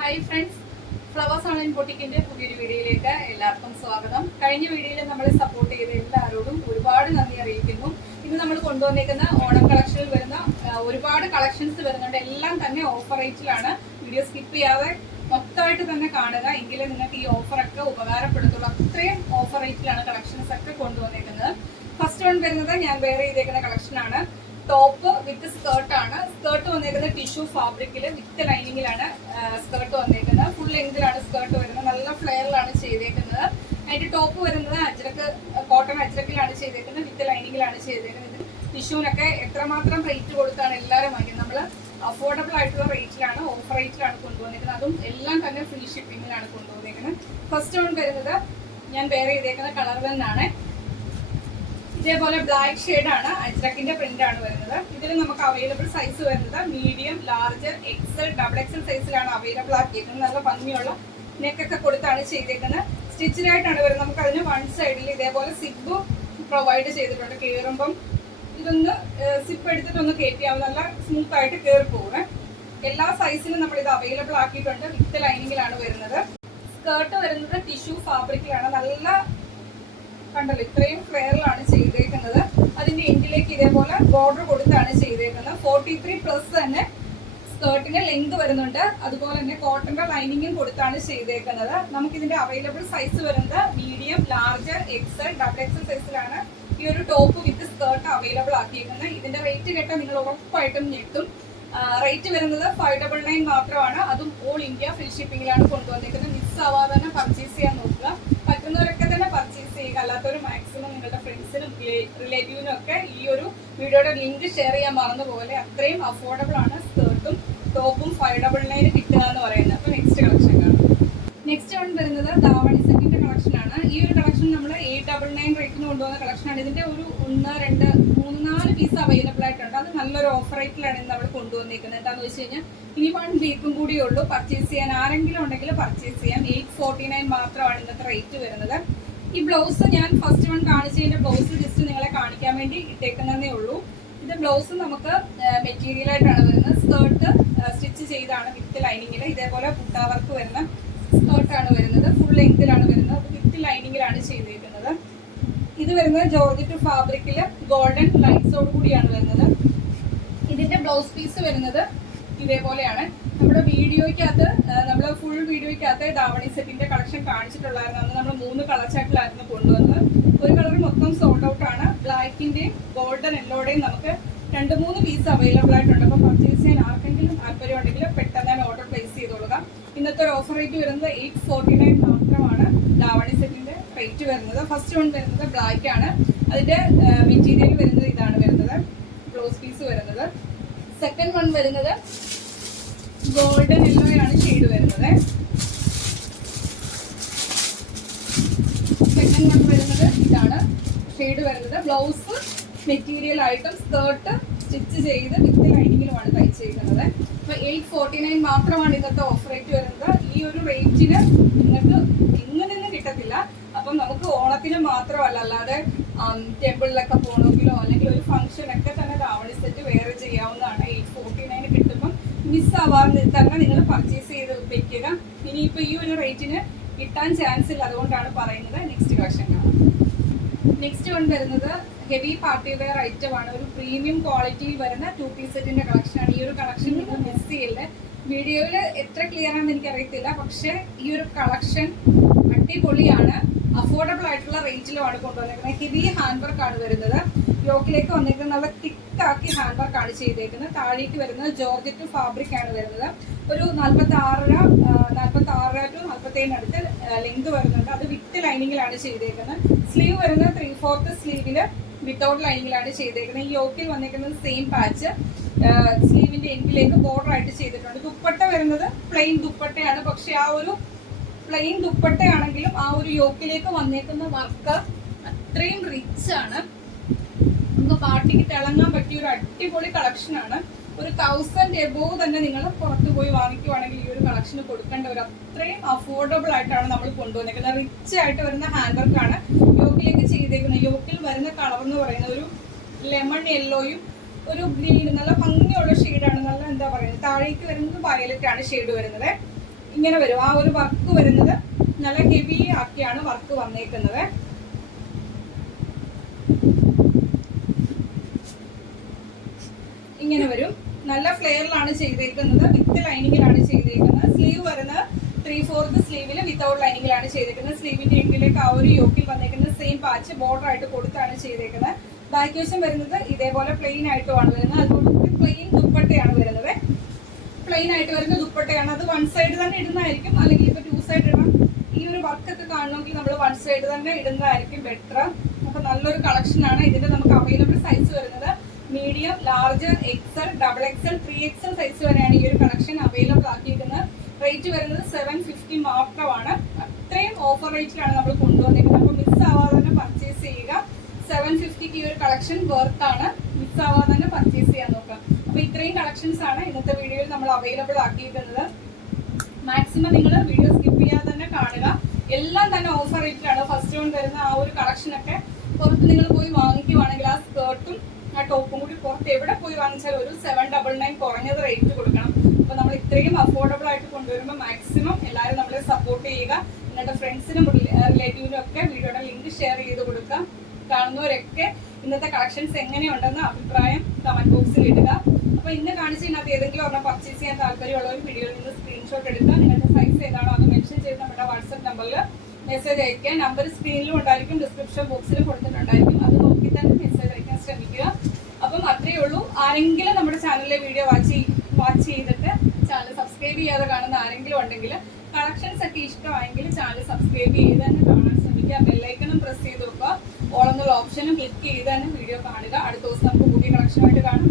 Hi friends flowers online പൊട്ടിക്കിന്റെ പുതിയൊരു വീഡിയോയിലേക്ക് എല്ലാവർക്കും സ്വാഗതം. കഴിഞ്ഞ വീഡിയോയിൽ നമ്മൾ സപ്പോർട്ട് ചെയ്ത എല്ലാവരോടും ഒരുപാട് നന്ദി അറിയിക്കുന്നു. ഇന്ന് നമ്മൾ കൊണ്ടുവന്നേക്കുന്ന ഓണം കളക്ഷനിൽ വരുന്ന ഒരുപാട് കളക്ഷൻസ് വരുന്നുണ്ട്. എല്ലാം തന്നെ ഓഫർ റേറ്റിലാണ് വീഡിയോ സ്കിപ്പ് ചെയ്യാതെ മൊത്തമായിട്ട് തന്നെ കാണുക. എങ്കിലേ നിങ്ങൾക്ക് ഈ ഓഫറൊക്കെ ഉപകാരപ്പെടുത്തുള്ളൂ. അത്രയും ഓഫർ റേറ്റിലാണ് കളക്ഷൻസ് ഒക്കെ കൊണ്ടുവന്നേക്കുന്നത്. ഫസ്റ്റ് വൺ വരുന്നത് ഞാൻ വേറെ ചെയ്തേക്കുന്ന കളക്ഷനാണ് ടോപ്പ് വിത്ത് സ്കേർട്ടാണ് ടിഷ്യൂ ഫാബ്രിക്കിൽ വിത്ത് ലൈനിങ്ങിലാണ് സ്കേർട്ട് വന്നേക്കുന്നത്. ഫുൾ ലെങ്തിലാണ് സ്കേർട്ട് വരുന്നത്. നല്ല ഫ്ലെയറിലാണ് ചെയ്തേക്കുന്നത്. അതിന്റെ ടോപ്പ് വരുന്നത് അജ്രക്ക് കോട്ടൺ അജ്രക്കിലാണ് ചെയ്തേക്കുന്നത്. വിത്ത് ലൈനിങ്ങിലാണ് ചെയ്തേക്കുന്നത്. ടിഷ്യൂനൊക്കെ എത്രമാത്രം റേറ്റ് കൊടുത്താണ് എല്ലാവരും വാങ്ങിയത്. നമ്മൾ അഫോർഡബിൾ ആയിട്ടുള്ള റേറ്റിലാണ് ഓഫർ റേറ്റിലാണ് കൊണ്ടുവന്നിരിക്കുന്നത് അതും എല്ലാം തന്നെ ഫ്രീ ഷിപ്പിങ്ങിലാണ് കൊണ്ടുവന്നിരിക്കുന്നത് ഫസ്റ്റ് ഓൺ വരുന്നത് ഞാൻ വേറെ ചെയ്തേക്കുന്ന കളർ തന്നെയാണ് ഇതേപോലെ ബ്ലാക്ക് ആണ്. അജ്രക്കിന്റെ പ്രിന്റ് ആണ് വരുന്നത്. ഇതിൽ നമുക്ക് അവൈലബിൾ സൈസ് വരുന്നത് medium large XL double XL സൈസിലാണ് അവൈലബിൾ ആക്കിയിരിക്കുന്നത്. നല്ല ഭംഗിയുള്ള നെക്കൊക്കെ കൊടുത്താണ് ചെയ്തേക്കുന്നത്. സ്റ്റിച്ചിലായിട്ടാണ് വരുന്നത്. നമുക്ക് അതിന് വൺ സൈഡിൽ ഇതേപോലെ സിബ് പ്രൊവൈഡ് ചെയ്തിട്ടുണ്ട്. കയറുമ്പം ഇതൊന്ന് സിപ്പ് എടുത്തിട്ടൊന്ന് കയറ്റിയാവും നല്ല സ്മൂത്ത് ആയിട്ട് കയറി പോകുന്നത് എല്ലാ സൈസിലും നമ്മൾ ഇത് അവൈലബിൾ ആക്കിയിട്ടുണ്ട്. വിത്ത് ലൈനിങ്ങിലാണ് വരുന്നത്. സ്കേർട്ട് വരുന്നത് ടിഷ്യൂ ഫാബ്രിക്കിലാണ് നല്ല കണ്ടല്ലോ ഇത്രയും ഫ്ലെയറിലാണ് ചെയ്തേക്കുന്നത്. അതിന്റെ എൻഡിലേക്ക് ഇതേപോലെ ബോർഡർ കൊടുത്താണ് ചെയ്തേക്കുന്നത്. ഫോർട്ടി ത്രീ പ്ലസ് തന്നെ സ്കേർട്ടിന്റെ ലെങ്ത് വരുന്നുണ്ട്. അതുപോലെ തന്നെ കോട്ടന്റെ ലൈനിങ്ങും കൊടുത്താണ് ചെയ്തേക്കുന്നത്. നമുക്ക് ഇതിന്റെ അവൈലബിൾ സൈസ് വരുന്നത് medium large XL double XL സൈസിലാണ് ഈ ഒരു ടോപ്പ് വിത്ത് സ്കേർട്ട് അവൈലബിൾ ആക്കിയിരിക്കുന്നത് ഇതിന്റെ റേറ്റ് കേട്ടാൽ നിങ്ങൾ ഉറപ്പായിട്ടും ഞെട്ടും. റേറ്റ് വരുന്നത് ഫൈവ് ഡബിൾ നയൻ മാത്രമാണ്. അതും ഓൾ ഇന്ത്യ ഫ്രീ ഷിപ്പിംഗിലാണ് കൊണ്ടുവന്നിരിക്കുന്നത് മിസ് ആവാതെ തന്നെ പർച്ചേസ് ചെയ്യാൻ നോക്കുക പറ്റുന്നവരൊക്കെ തന്നെ പർച്ചേസ് ചെയ്യുക അല്ലാത്തവർ മാക്സിമം നിങ്ങളുടെ ഫ്രണ്ട്സിനും റിലേറ്റീവിനും ഒക്കെ ഈ ഒരു വീഡിയോയുടെ ലിങ്ക് ഷെയർ ചെയ്യാൻ മറന്നു പോലെ അത്രയും അഫോർഡബിൾ ആണ് സ്കേർട്ടും ടോപ്പും ഫൈവ് ഡബിൾ നയൻ കിട്ടുക എന്ന് പറയുന്നത്. അപ്പോൾ നെക്സ്റ്റ് കളക്ഷൻ കാണാം. നെക്സ്റ്റ് ആണ് വരുന്നത് ദാവണി സെറ്റിന്റെ കളക്ഷൻ ആണ്. ഈ ഒരു കളക്ഷൻ നമ്മൾ എയ്റ്റ് ഡബിൾ നയൻ റേറ്റിന് കൊണ്ടുവന്ന കളക്ഷനാണ് ആണ്. ഇതിന്റെ ഒരു ഒന്ന് രണ്ട് മൂന്ന് നാല് പീസ് അവൈലബിൾ ആയിട്ടുണ്ട്. അത് നല്ലൊരു ഓഫർ റേറ്റിലാണ് ഇന്ന് നമ്മൾ കൊണ്ടുവന്നിരിക്കുന്നത് എന്താണെന്ന് വെച്ച് കഴിഞ്ഞാൽ ഇനി വൺ വീക്കും കൂടിയേ ഉള്ളൂ. പർച്ചേസ് ചെയ്യാൻ ആരെങ്കിലും ഉണ്ടെങ്കിൽ പർച്ചേസ് ചെയ്യാം. എയ്റ്റ് ഫോർട്ടി നയൻ മാത്രമാണ് ഇന്നത്തെ റേറ്റ് വരുന്നത്. ഈ ബ്ലൗസ് ഞാൻ ഫസ്റ്റ് വൺ കാണിച്ചതിന്റെ ബ്ലൗസ് ജസ്റ്റ് നിങ്ങളെ കാണിക്കാൻ വേണ്ടി ഇട്ടേക്കുന്നതേ ഉള്ളൂ. ഇത് ബ്ലൗസ് നമുക്ക് മെറ്റീരിയൽ ആയിട്ടാണ് വരുന്നത്. സ്കേർട്ട് സ്റ്റിച്ച് ചെയ്താണ് വിത്ത് ലൈനിങ്ങിൽ ഇതേപോലെ പുട്ടാവർക്ക് വരുന്ന സ്കേർട്ടാണ് വരുന്നത്. ഫുൾ ലെങ്തിലാണ് വരുന്നത്. വിത്ത് ലൈനിങ്ങിലാണ് ചെയ്തേക്കുന്നത്. ഇത് വരുന്നത് ജോർജറ്റ് ഫാബ്രിക്കിൽ ഗോൾഡൻ ലൈൻസോട് കൂടിയാണ് വരുന്നത്. ഇതിന്റെ ബ്ലൗസ് പീസ് വരുന്നത് ഇതേപോലെയാണ്. നമ്മുടെ വീഡിയോയ്ക്കകത്ത് നമ്മൾ ഫുൾ വീഡിയോയ്ക്കകത്ത് ധാവണി സെറ്റിന്റെ കളക്ഷൻ കാണിച്ചിട്ടുള്ളായിരുന്നു. നമ്മൾ മൂന്ന് കളർ ചാർട്ടിലായിരുന്നു കൊണ്ടുവന്നത്. ഒരു കളർ മൊത്തം സോൾഡ് ഔട്ട് ആണ്. ബ്ലാക്കിന്റെയും ഗോൾഡൻ എല്ലോടെയും നമുക്ക് രണ്ട് മൂന്ന് പീസ് അവൈലബിൾ ആയിട്ടുണ്ട്. അപ്പോൾ പർച്ചേസ് ചെയ്യാൻ ആർക്കെങ്കിലും താല്പര്യം ഉണ്ടെങ്കിൽ പെട്ടെന്ന് തന്നെ ഓർഡർ പ്ലേസ് ചെയ്തോളുക. ഇന്നത്തെ ഒരു ഓഫർ റേറ്റ് വരുന്നത് എയ്റ്റ് ഫോർട്ടി നയൻ മാത്രമാണ് ധാവണി സെറ്റിന്റെ റേറ്റ് വരുന്നത്. ഫസ്റ്റ് വൺ വരുന്നത് ബ്ലാക്ക് ആണ്. അതിന്റെ മെറ്റീരിയൽ വരുന്നത് ഇതാണ് വരുന്നത്. ബ്ലൗസ് പീസ് വരുന്നത്. സെക്കൻഡ് വൺ വരുന്നത് ഗോൾഡൻ യെല്ലോയാണ് ഷെയ്ഡ് വരുന്നത്. സെക്കൻഡ് വൺ വരുന്നത് ഇതാണ്. ഷെയ്ഡ് വരുന്നത്. ബ്ലൗസ് മെറ്റീരിയൽ ആയിട്ടും സ്കേർട്ട് സ്റ്റിച്ച് ചെയ്ത് വിത്ത് ലൈനിങ്ങിലുമാണ് തയ്ച്ചിരിക്കുന്നത് അപ്പൊ എയ്റ്റ് ഫോർട്ടി നയൻ മാത്രമാണ് ഇന്നത്തെ ഓഫർ റേറ്റ് വരുന്നത്. ഈ ഒരു റേറ്റിന് നിങ്ങൾക്ക് ഇന്ന് നിന്ന് കിട്ടത്തില്ല. അപ്പം നമുക്ക് ഓണത്തിന് മാത്രമല്ല അല്ലാതെ ടെമ്പിളിലൊക്കെ പോകണമെങ്കിലോ അല്ലെങ്കിൽ ഒരു ഫംഗ്ഷൻ ഒക്കെ തന്നെ ധാവണി സെറ്റ് വേറെ ചെയ്യാവുന്നതാണ് എയ്റ്റ് ഫോർട്ടി നയൻ കിട്ടുമ്പം ആവാതെ തന്നെ നിങ്ങൾ പർച്ചേസ് ചെയ്ത് വെക്കുക. ഇനിയിപ്പോൾ ഈ ഒരു റേറ്റിന് കിട്ടാൻ ചാൻസ് ഇല്ല. അതുകൊണ്ടാണ് പറയുന്നത്. നെക്സ്റ്റ് കളക്ഷൻ നെക്സ്റ്റ് കൊണ്ട് വരുന്നത് ഹെവി പാർട്ടി വെയർ ഐറ്റം ആണ്. ഒരു പ്രീമിയം ക്വാളിറ്റിയിൽ വരുന്ന ടു പീസ് സെറ്റിന്റെ കളക്ഷൻ ആണ്. ഈ ഒരു കളക്ഷൻ മിസ് ചെയ്യില്ല? വീഡിയോയിൽ എത്ര ക്ലിയർ ആണെന്ന് എനിക്ക് അറിയത്തില്ല പക്ഷേ ഈ ഒരു കളക്ഷൻ അടിപൊളിയാണ്. അഫോർഡബിൾ ആയിട്ടുള്ള റേറ്റിലുമാണ് കൊണ്ടുവന്നിരിക്കുന്നത് ഹെവി ഹാൻഡ് വർക്ക് ആണ് വരുന്നത്. യോക്കിലേക്ക് വന്നിരിക്കുന്നത് നല്ല തിക്കാക്കി ഹാൻഡ് വർക്ക് ആണ് ചെയ്തേക്കുന്നത്. താഴേക്ക് വരുന്നത് ജോർജറ്റ് ഫാബ്രിക് ആണ് വരുന്നത്. ഒരു നാൽപ്പത്തി ആറര നാൽപ്പത്തി ആറര ടു നാൽപ്പത്തേഴിന് അടുത്ത് ലെങ്ത് വരുന്നുണ്ട്. അത് വിത്ത് ലൈനിങ്ങിലാണ് ചെയ്തേക്കുന്നത്. സ്ലീവ് വരുന്നത് ത്രീ ഫോർത്ത് സ്ലീവിൽ വിത്തൗട്ട് ലൈനിങ്ങിലാണ് ചെയ്തേക്കുന്നത്. ഈ യോക്കിൽ വന്നിരിക്കുന്നത് സെയിം പാച്ച് സ്ലീവിന്റെ എൻഡിലേക്ക് ബോർഡർ ആയിട്ട് ചെയ്തിട്ടുണ്ട്. ദുപ്പട്ട വരുന്നത് പ്ലെയിൻ ദുപ്പട്ടയാണ്. പക്ഷെ ആ ഒരു പ്ലെയിൻ ആ ഒരു യോക്കിലേക്ക് വന്നേക്കുന്ന വർക്ക് അത്രയും റിച്ച് ആണ്. നമുക്ക് പാർട്ടിക്ക് തിളങ്ങാൻ പറ്റിയ ഒരു അടിപൊളി കളക്ഷൻ ആണ്. ഒരു തൗസൻഡ് എബോവ് തന്നെ നിങ്ങൾ പുറത്തു പോയി വാങ്ങിക്കുവാണെങ്കിൽ ഈ ഒരു കളക്ഷൻ കൊടുക്കേണ്ട ഒരു അത്രയും അഫോർഡബിൾ ആയിട്ടാണ് നമ്മൾ കൊണ്ടുവന്നിരിക്കുന്നത് റിച്ച് ആയിട്ട് വരുന്ന ഹാൻഡ് വർക്ക് ആണ്. യോക്കിലേക്ക് ചെയ്തേക്കുന്നത് യോക്കിൽ വരുന്ന കളർ എന്ന് പറയുന്നത് ഒരു ലെമൺ യെല്ലോയും ഒരു ഗ്രീൻ നല്ല ഭംഗിയുള്ള ഷെയ്ഡാണ് നല്ല എന്താ പറയുന്നത്? താഴേക്ക് വരുന്നത് വയലറ്റ് ആണ് ഷെയ്ഡ് വരുന്നത്. ഇങ്ങനെ വരും. ആ ഒരു വർക്ക് വരുന്നത് നല്ല ഹെവി ആക്കിയാണ് വർക്ക് വന്നേക്കുന്നത്. ഇങ്ങനെ വരും. നല്ല ഫ്ലെയറിലാണ് ചെയ്തേക്കുന്നത്. വിത്ത് ലൈനിങ്ങിലാണ് ചെയ്തേക്കുന്നത്. സ്ലീവ് വരുന്നത് ത്രീ ഫോർത്ത് സ്ലീവിൽ വിത്തൗട്ട് ലൈനിങ്ങിലാണ് ചെയ്തേക്കുന്നത്. സ്ലീവിന്റെ എങ്കിലേക്ക് ആ ഒരു യോക്കിൽ വന്നേക്കുന്ന സെയിം പാച്ച് ബോർഡർ ആയിട്ട് കൊടുത്താണ് ചെയ്തേക്കുന്നത്. ബാക്ക് വശം വരുന്നത് ഇതേപോലെ പ്ലെയിൻ ആയിട്ടുമാണ് വരുന്നത്. അതുകൊണ്ട് പ്ലെയിൻ ദുപ്പട്ടയാണ് വരുന്നത്. പ്ലെയിൻ ആയിട്ട് വരുന്ന ദുപ്പട്ടയാണ്. അത് വൺ സൈഡ് തന്നെ ഇടുന്നതായിരിക്കും. അല്ലെങ്കിൽ ഇപ്പൊ ടു സൈഡ് ഇടണം ഈ ഒരു വർക്ക് ഒക്കെ കാണണമെങ്കിൽ നമ്മൾ വൺ സൈഡ് തന്നെ ഇടുന്നതായിരിക്കും ബെറ്റർ അപ്പൊ നല്ലൊരു കളക്ഷൻ ആണ്. ഇതിന്റെ നമുക്ക് അവൈലബിൾ സൈസ് വരുന്നത് medium large XL double XL three XL size വരെയാണ് ഈ ഒരു കളക്ഷൻ അവൈലബിൾ ആക്കിയിരിക്കുന്നത്. റേറ്റ് വരുന്നത് സെവൻ ഫിഫ്റ്റി മാത്രമാണ് അത്രയും ഓഫർ റേറ്റിലാണ് നമ്മൾ കൊണ്ടുവന്നിരിക്കുന്നത്. അപ്പോൾ മിസ് ആവാതെ തന്നെ പർച്ചേസ് ചെയ്യുക. സെവൻ ഫിഫ്റ്റിക്ക് ഈ ഒരു കളക്ഷൻ വർത്ത് ആണ്. മിസ് ആവാതെ തന്നെ പർച്ചേസ് ചെയ്യാൻ നോക്കുക. അപ്പൊ ഇത്രയും കളക്ഷൻസ് ആണ് ഇന്നത്തെ വീഡിയോയിൽ നമ്മൾ അവൈലബിൾ ആക്കിയിരിക്കുന്നത്. മാക്സിമം നിങ്ങൾ വീഡിയോ സ്കിപ്പ് ചെയ്യാതെ തന്നെ കാണുക. എല്ലാം തന്നെ ഓഫർ റേറ്റിലാണ് ഫസ്റ്റ് വൺ വരുന്ന ആ ഒരു കളക്ഷൻ ഒക്കെ പുറത്ത് നിങ്ങൾ പോയി വാങ്ങിക്കുവാണെങ്കിൽ ആ സ്കേർട്ടും ആ ടോപ്പും കൂടി പുറത്ത് എവിടെ പോയി വാങ്ങിച്ചാൽ ഒരു സെവൻ ഡബിൾ നയൻ കുറഞ്ഞത് റേറ്റ് കൊടുക്കണം. അപ്പൊ നമ്മൾ ഇത്രയും അഫോർഡബിൾ ആയിട്ട് കൊണ്ടുവരുമ്പോൾ മാക്സിമം എല്ലാവരും നമ്മളെ സപ്പോർട്ട് ചെയ്യുക. നിങ്ങളുടെ ഫ്രണ്ട്സിനും റിലേറ്റീവിനും ഒക്കെ വീഡിയോയുടെ ലിങ്ക് ഷെയർ ചെയ്ത് കൊടുക്കുക. കാണുന്നവരൊക്കെ ഇന്നത്തെ കളക്ഷൻസ് എങ്ങനെയുണ്ടെന്ന് അഭിപ്രായം കമന്റ് ബോക്സിൽ ഇടുക. അപ്പൊ ഇന്ന് കാണിച്ചതിനകത്ത് ഏതെങ്കിലും ഒരെണ്ണം പർച്ചേസ് ചെയ്യാൻ താല്പര്യമുള്ളവർ വീഡിയോയിൽ നിന്ന് സ്ക്രീൻഷോട്ട് എടുക്കുക. നിങ്ങളുടെ സൈസ് ഏതാണോ അത് മെൻഷൻ ചെയ്ത് നമ്മുടെ വാട്സ്ആപ്പ് നമ്പറിൽ മെസ്സേജ് അയക്കുക നമ്പർ സ്ക്രീനിലും ഉണ്ടായിരിക്കും ഡിസ്ക്രിപ്ഷൻ ബോക്സിലും കൊടുത്തിട്ടുണ്ടായിരിക്കും. അത് നോക്കി തന്നെ മെസ്സേജ് അയക്കാൻ ശ്രമിക്കുക. അപ്പം അത്രയേ ഉള്ളൂ. ആരെങ്കിലും നമ്മുടെ ചാനലിലെ വീഡിയോ വാച്ച് വാച്ച് ചെയ്തിട്ട് ചാനൽ സബ്സ്ക്രൈബ് ചെയ്യാതെ കാണുന്ന ആരെങ്കിലും ഉണ്ടെങ്കിൽ കളക്ഷൻസ് ഒക്കെ ഇഷ്ടമായെങ്കിൽ ചാനൽ സബ്സ്ക്രൈബ് ചെയ്ത് തന്നെ കാണാൻ ശ്രമിക്കുക. ബെല്ലൈക്കണും പ്രസ് ചെയ്ത് വെക്കുക. ഓൾ എന്നുള്ള ഓപ്ഷനും ക്ലിക്ക് ചെയ്ത് തന്നെ വീഡിയോ കാണുക. അടുത്ത ദിവസം നമുക്ക് പുതിയ കളക്ഷനായിട്ട് കാണാം.